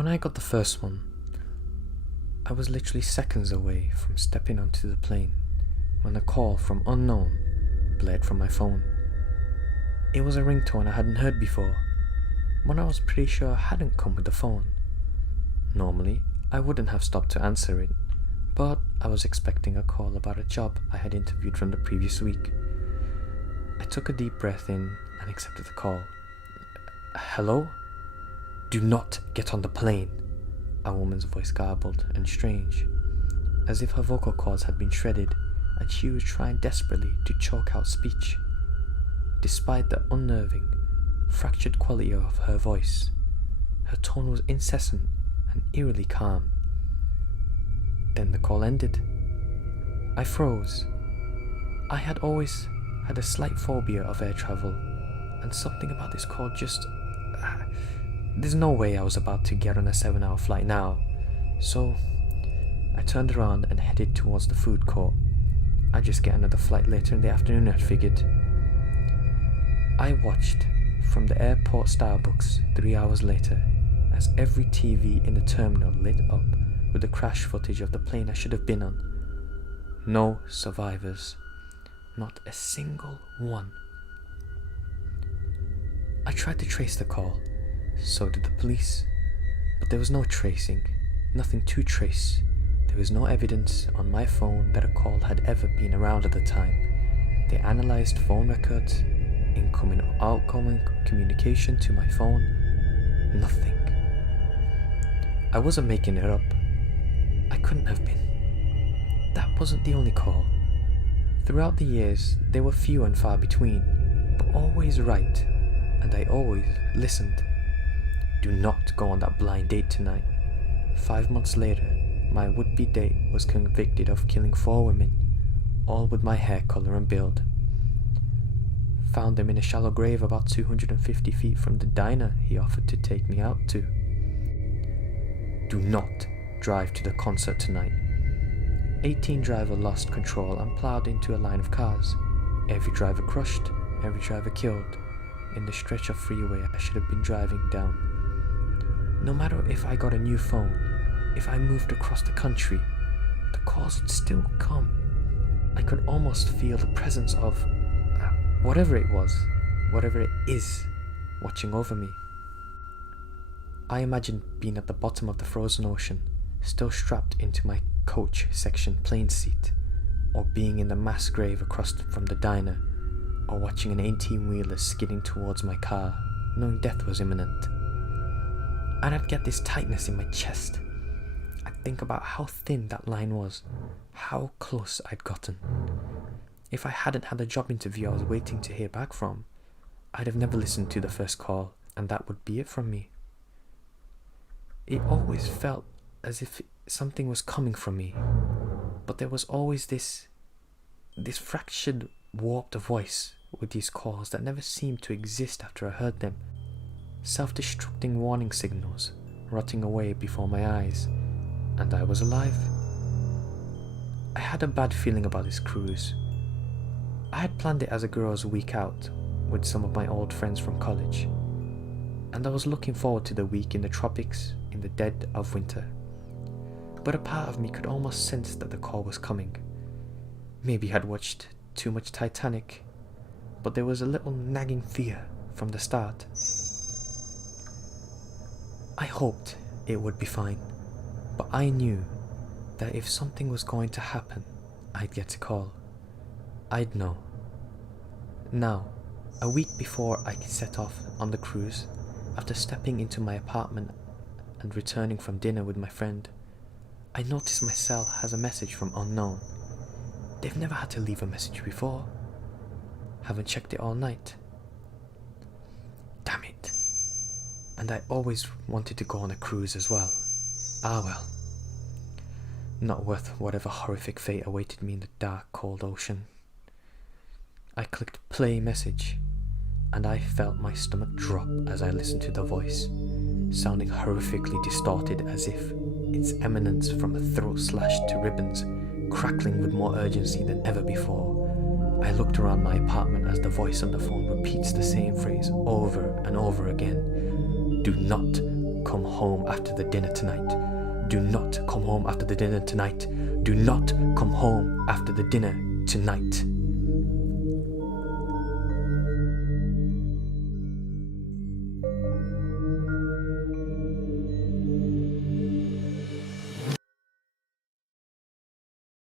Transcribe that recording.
When I got the first one, I was literally seconds away from stepping onto the plane when a call from unknown blared from my phone. It was a ringtone I hadn't heard before, one I was pretty sure hadn't come with the phone. Normally, I wouldn't have stopped to answer it, but I was expecting a call about a job I had interviewed from the previous week. I took a deep breath in and accepted the call. Hello? Do not get on the plane, a woman's voice garbled and strange, as if her vocal cords had been shredded and she was trying desperately to choke out speech. Despite the unnerving, fractured quality of her voice, her tone was incessant and eerily calm. Then the call ended. I froze. I had always had a slight phobia of air travel, and something about this call just... There's no way I was about to get on a 7-hour flight now, so I turned around and headed towards the food court. I'd just get another flight later in the afternoon, I figured. I watched from the airport Starbucks 3 hours later as every TV in the terminal lit up with the crash footage of the plane I should have been on. No survivors. Not a single one. I tried to trace the call. So did the police. But there was no tracing. Nothing to trace. There was no evidence on my phone that a call had ever been around at the time. They analysed phone records, incoming or outgoing communication to my phone. Nothing. I wasn't making it up. I couldn't have been. That wasn't the only call. Throughout the years, they were few and far between, but always right, and I always listened. Do not go on that blind date tonight. 5 months later, my would-be date was convicted of killing 4 women, all with my hair colour and build. Found them in a shallow grave about 250 feet from the diner he offered to take me out to. Do not drive to the concert tonight. 18 driver lost control and ploughed into a line of cars. Every driver crushed, every driver killed. In the stretch of freeway I should have been driving down. No matter if I got a new phone, if I moved across the country, the calls would still come. I could almost feel the presence of whatever it was, whatever it is, watching over me. I imagined being at the bottom of the frozen ocean, still strapped into my coach section plane seat, or being in the mass grave across from the diner, or watching an 18-wheeler skidding towards my car, knowing death was imminent. And I'd get this tightness in my chest. I'd think about how thin that line was, how close I'd gotten. If I hadn't had the job interview I was waiting to hear back from, I'd have never listened to the first call, and that would be it from me. It always felt as if something was coming from me, but there was always this fractured, warped voice with these calls that never seemed to exist after I heard them. Self-destructing warning signals rotting away before my eyes, and I was alive. I had a bad feeling about this cruise. I had planned it as a girls' week out with some of my old friends from college, and I was looking forward to the week in the tropics in the dead of winter. But a part of me could almost sense that the call was coming. Maybe I'd watched too much Titanic, but there was a little nagging fear from the start. I hoped it would be fine, but I knew that if something was going to happen, I'd get a call. I'd know. Now, a week before I set off on the cruise, after stepping into my apartment and returning from dinner with my friend, I noticed my cell has a message from unknown. They've never had to leave a message before. Haven't checked it all night. Damn it. And I always wanted to go on a cruise as well. Ah well. Not worth whatever horrific fate awaited me in the dark, cold ocean. I clicked play message, and I felt my stomach drop as I listened to the voice, sounding horrifically distorted as if its eminence from a throat slashed to ribbons, crackling with more urgency than ever before. I looked around my apartment as the voice on the phone repeats the same phrase over and over again. Do not come home after the dinner tonight. Do not come home after the dinner tonight. Do not come home after the dinner tonight.